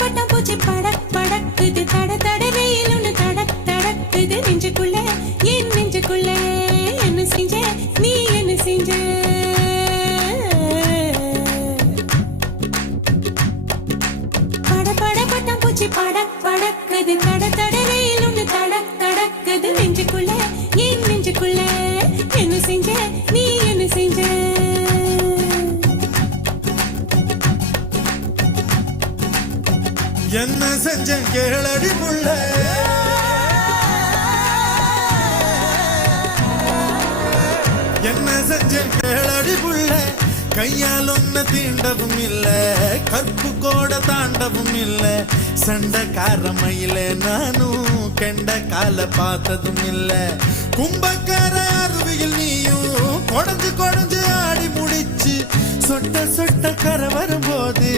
பட்டாம்பூச்சி படக் படக்குது தட தட வெயில் ஒண்ணு தடக் தடக்குது நெஞ்சுக்குள்ள என் நெஞ்சுக்குள்ள என்ன செஞ்ச நீ என்ன செஞ்ச பட பட பட்டாம்பூச்சி படக் படக்குது தட தட வெயில் ஒண்ணு தடக் தடக்குது நெஞ்சுக்குள்ள என் நெஞ்சுக்குள்ள என்ன செஞ்ச நீ என்ன செஞ்ச என்ன செஞ்ச கேளடி புள்ள என்ன செஞ்ச கேளடி புள்ள கையால் ஒன்ன தீண்டவும் இல்ல கற்பு கோட தாண்டவும் இல்ல சண்டைக்காரமையில நானும் கெண்ட கால பார்த்ததும் இல்ல கும்பக்கார அருவியில் நீயும் கொடஞ்சு கொடஞ்சு ஆடி முடிச்சு சொட்ட சொட்ட கரை வரும்போது